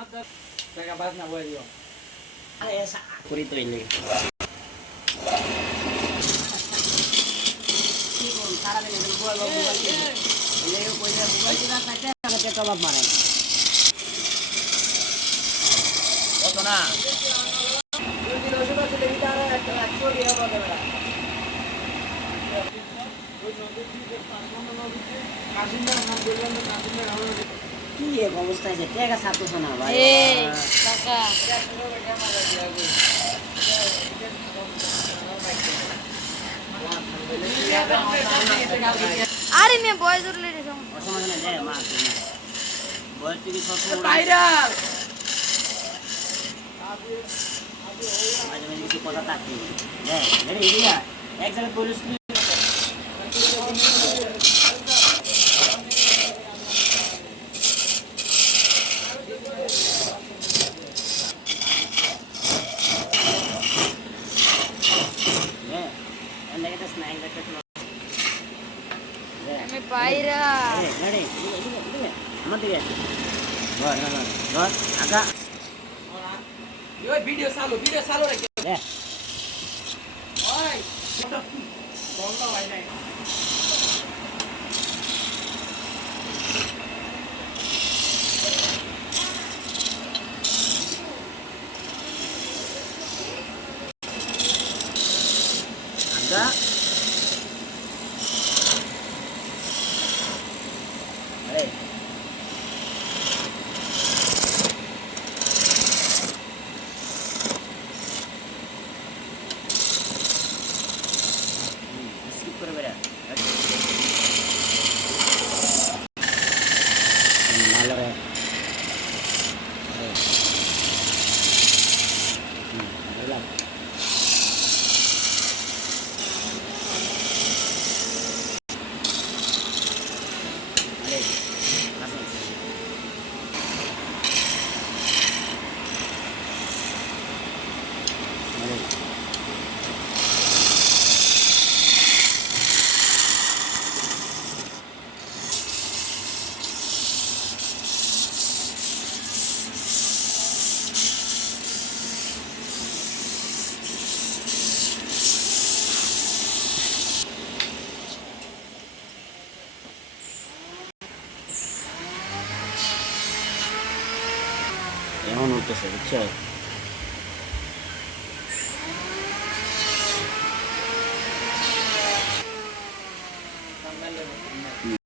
Taga bas na buhay yun. Ay, sa ako rito ini. Salah dengan buat buat ini. Ini yo punya buat kita saja kita coba mana. Oh to na. Jadi dosa dosa dari cara actual dia apa kena. কি এক অবস্থা আছে টাকা ছাড়তেছ না ভাই এই টাকা আরে মে বয়স উঠলে রে অসময় না দে মা বয়স থেকে সবসময় ভাইরাল মাঝে মাঝে কিছু কথা থাকতে হ্যাঁ রেডি এরিয়া এক জায়গায় পুলিশ আমি পাইরা রেডি আমাদের ঘর ঘর ঘর আগা yo video salo lagi deh oi bomba vai nai agak skip করে বেরা ভালো রে এলাম আরে আসুন আরে এমন উঠতেছে বুঝছো